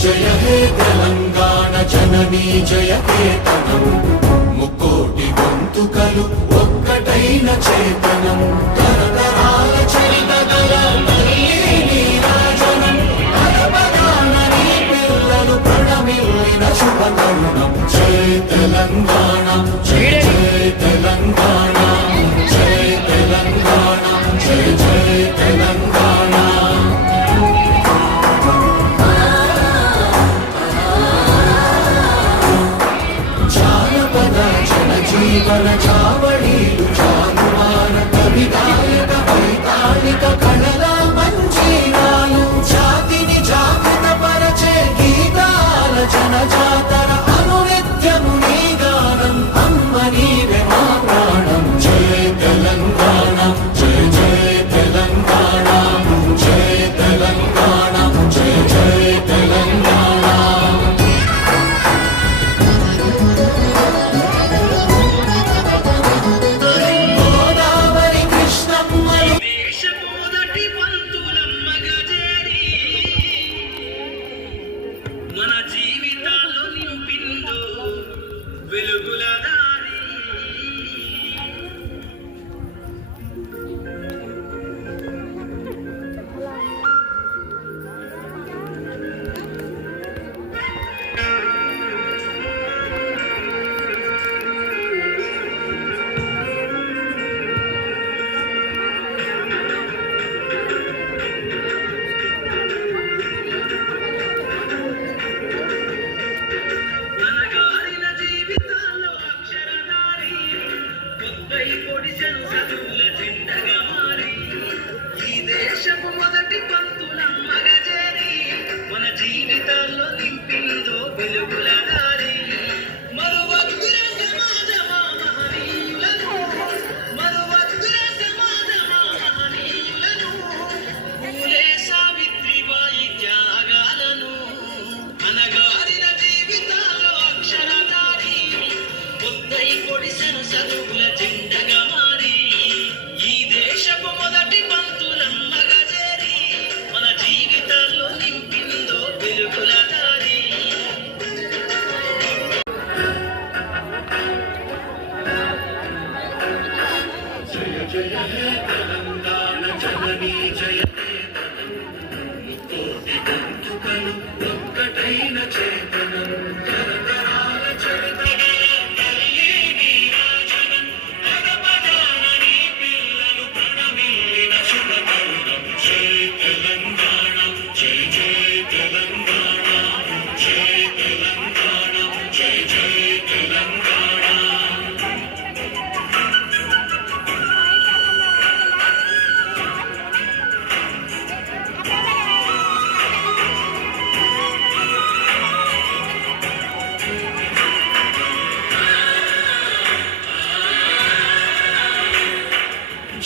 జయ హే తెలంగాణ జననీ జయ కేతనం ముక్కోటి గొంతుకలు ఒక్కటైన చేతనం తరతరాల చరితగల నీరాజనం పదపదాన నీ పిల్లలు ప్రణమిల్లిన శుభతరుణం జయ తెలంగాణ జయ జయ తెలంగాణ జయ తెలంగాణ జయ జయ తెలంగాణ జీవన చావళీలు చాలువాన కవి గాయక వైతాళిక కళల మంజీరాలు జాతిని జాగృత పరచే గీతాల జనజాతర అనునిత్యము నీ గానం అమ్మ నీవే మా ప్రాణం జయ తెలంగాణ జయ జయ తెలంగాణ జయ తెలంగాణ జయ జయ తెలంగాణ జయ హే తెలంగాణ జననీ జయ కేతనం ముక్కోటి గొంతుకలు ఒక్కటైన చేతనం తరతరాల చరితగల తల్లి నీరాజనం పదపదాన నీ పిల్లలు ప్రణమిల్లిన శుభతరుణం జయ తెలంగాణ జయ జయ తెలంగాణ జయ తెలంగాణ జయ జయ తెలంగాణ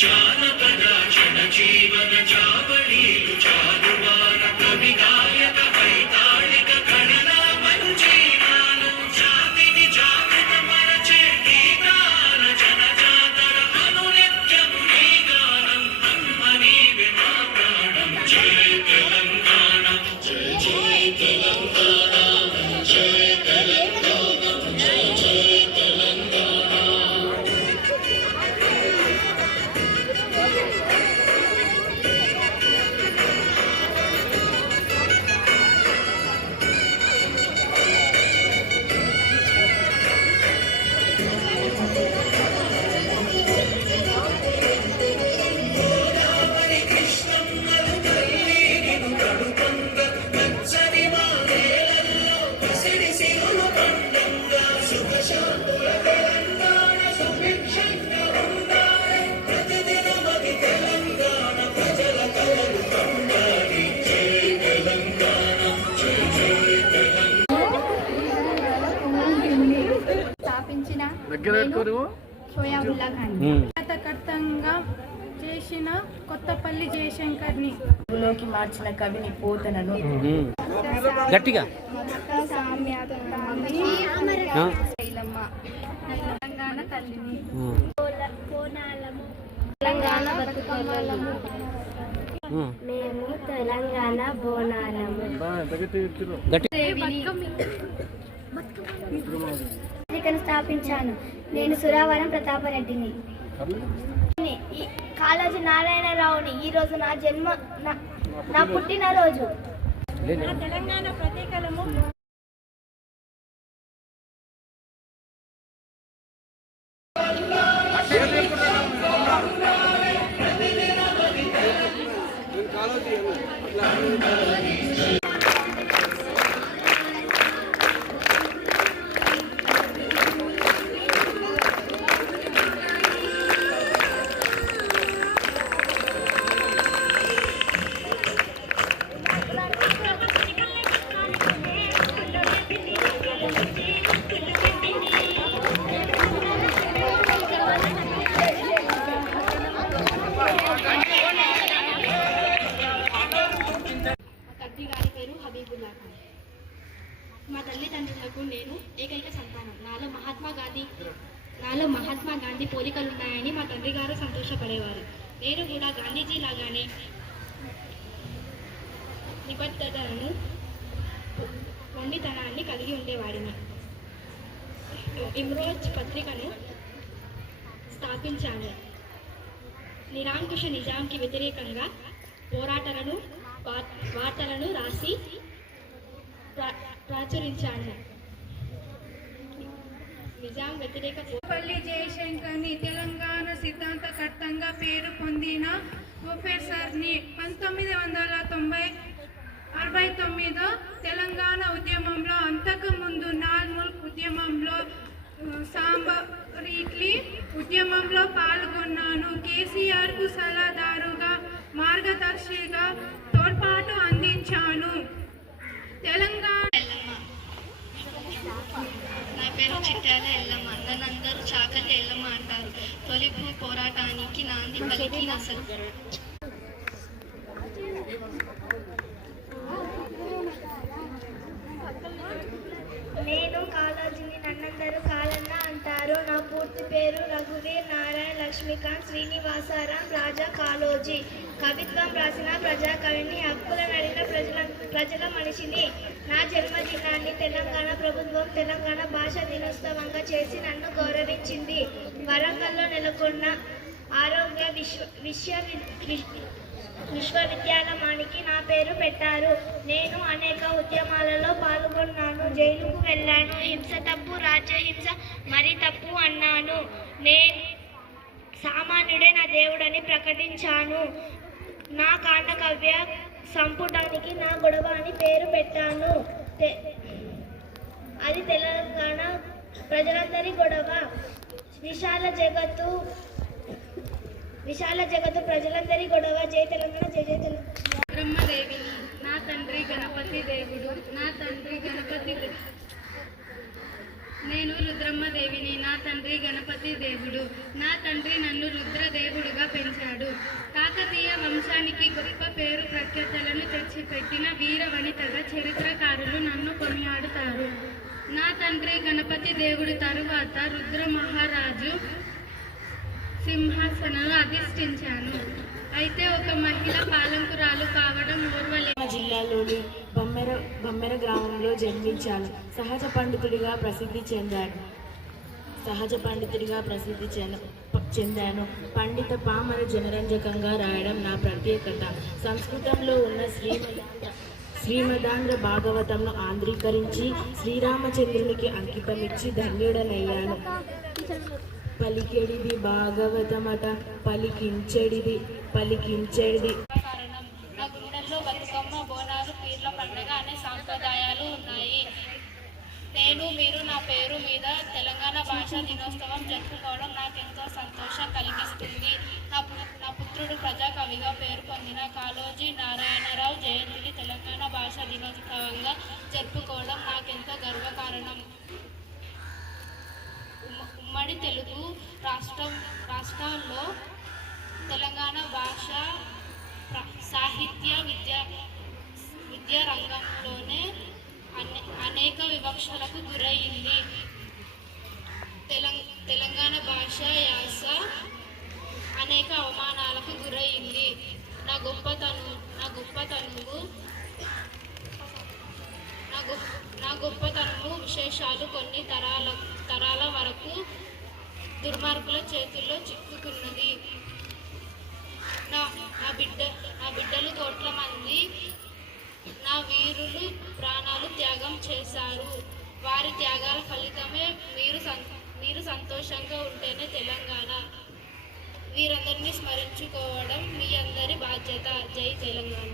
జానపద జనజీవన చావళీలు చాలువాన కవి గాయక వైతాళిక కళల మంజీరాలు జాతిని జాగృత పరచే గీతాల జనజాతర అనునిత్యము నీ గానం అమ్మ నీవే మా ప్రాణం జయ తెలంగాణ జయ జయ తెలంగాణ జయ తెలంగాణ జయ జయ తెలంగాణ చేసిన కొత్తపల్లి జయశంకర్ని లోకి మార్చిన కవిని పోతనను గట్టిగా తెలంగాణ తల్లిని తెలంగాణ బతుకమ్మలము మేము తెలంగాణ బోనాలము. పత్రికను స్థాపించాను. నేను సురావరం ప్రతాపరెడ్డిని. కాళోజీ నారాయణరావుని. ఈరోజు నా పుట్టినరోజు. తెలంగాణ ప్రతీకలము. మా తల్లిదండ్రులకు నేను ఏకైక సంతానం. నాలో మహాత్మా గాంధీ పోలికలున్నాయని మా తండ్రి గారు సంతోషపడేవారు. నేను కూడా గాంధీజీ లాగానే నిబద్ధతను, మొండితనాన్ని కలిగి ఉండేవాడిని. ఇమ్రోజ్ పత్రికను స్థాపించాను. నిరంకుశ నిజాంకి వ్యతిరేకంగా పోరాటాలను, వార్తలను రాసి ప్రాచురించాను. నిజాం వ్యతిరేక కొత్తపల్లి జయశంకర్ని తెలంగాణ సిద్ధాంతకర్తగా పేరు పొందిన ప్రొఫెసర్ని. 1969 తెలంగాణ ఉద్యమంలో, అంతకుముందు నాల్ ముల్క్ ఉద్యమంలో, సాంబరీట్లీ ఉద్యమంలో పాల్గొన్నాను. కేసీఆర్కు సలహాదారుగా, మార్గదర్శిగా తోడ్పాటు అందించాను. తెలంగాణ. నా పేరు చిట్యాల ఎల్లమ్మ. నన్నందరూ చాకలి ఎల్లమ్మ అంటారు. తొలి భూ పోరాటానికి నాంది పలికి అసలు. నేను కాళోజీని. నన్నందరూ కాలన్న అంటారు. నా పూర్తి పేరు రఘువీర్ నారాయణ లక్ష్మీకాంత్ శ్రీనివాసరాం రాజా కాళోజీ. కవిత్వం రాసిన ప్రజాకవిని, హక్కులను అడిగిన ప్రజల మనిషిని. నా జన్మదినాన్ని తెలంగాణ ప్రభుత్వం తెలంగాణ భాషా దినోత్సవంగా చేసి నన్ను గౌరవించింది. వరంగల్లో నెలకొన్న ఆరోగ్య విశ్వవిద్యాలయానికి నా పేరు పెట్టారు. నేను అనేక ఉద్యమాలలో పాల్గొన్నాను. జైలుకు వెళ్ళాను. హింస తప్పు, రాజ్యహింస మరి తప్పు అన్నాను. నేను సామాన్యుడే నా దేవుడని ప్రకటించాను. నా కాండకవ్య సంపుటానికి నా గొడవ అని పేరు పెట్టాను. అది తెలంగాణ ప్రజలందరి గొడవ. విశాల జగత్తు ప్రజలందరి గొడవ. జై తెలంగాణ, జై జై తెలంగాణ. బ్రహ్మదేవిని. నా తండ్రి గణపతి దేవుడు. నేను రుద్రమ్మదేవిని. నా తండ్రి గణపతి దేవుడు. నా తండ్రి నన్ను రుద్రదేవుడుగా పెంచాడు. కాకతీయ వంశానికి గొప్ప పేరు ప్రఖ్యాతలను తెచ్చిపెట్టిన వీర వనితగా చరిత్రకారులు నన్ను కొనియాడుతారు. నా తండ్రి గణపతి దేవుడి తరువాత రుద్ర మహారాజు సింహాసనం అధిష్ఠించాను. అయితే ఒక మహిళ పాలంకురాలు కావడం ఓర్వలేక జిల్లాలోని బమ్మెర గ్రామంలో జన్మించాను. సహజ పండితుడిగా ప్రసిద్ధి చెందాను. పండిత పామర జనరంజకంగా రాయడం నా ప్రత్యేకత. సంస్కృతంలో ఉన్న శ్రీమదాంధ్ర భాగవతంను ఆంధ్రీకరించి శ్రీరామచంద్రునికి అంకితమిచ్చి ధన్యుడనయ్యాను. పలికెడిది భాగవతమట, పలికించెడిది. నా గుండెల్లో బతుకమ్మ, బోనాలు, పీర్ల పండుగ అనే సాంప్రదాయాలు ఉన్నాయి. మీరు నా పేరు మీద తెలంగాణ భాషా దినోత్సవం జరుపుకోవడం నాకెంతో సంతోషం కలిగిస్తుంది. నా పుత్రుడు ప్రజాకవిగా పేరు పొందిన కాళోజీ నారాయణరావు జయంతిని తెలంగాణ భాషా దినోత్సవంగా జరుపుకోవడం నాకెంతో గర్వకారణం. ఉమ్మడి తెలుగు రాష్ట్రాల్లో తెలంగాణ భాష సాహిత్య విద్యా రంగంలోనే అనేక వివక్షలకు గురైంది. తెలంగాణ భాష యాస అనేక అవమానాలకు గురైంది. నా గొప్పతనం అవశేషాలు కొన్ని తరాల వరకు దుర్మార్గుల చేతుల్లో చిక్కుకున్నది. నా బిడ్డలు కోట్ల మంది నా వీరులు ప్రాణాలు త్యాగం చేశారు. వారి త్యాగాల ఫలితమే మీరు సంతోషంగా ఉంటేనే తెలంగాణ. వీరందరినీ స్మరించుకోవడం మీ అందరి బాధ్యత. జై తెలంగాణ.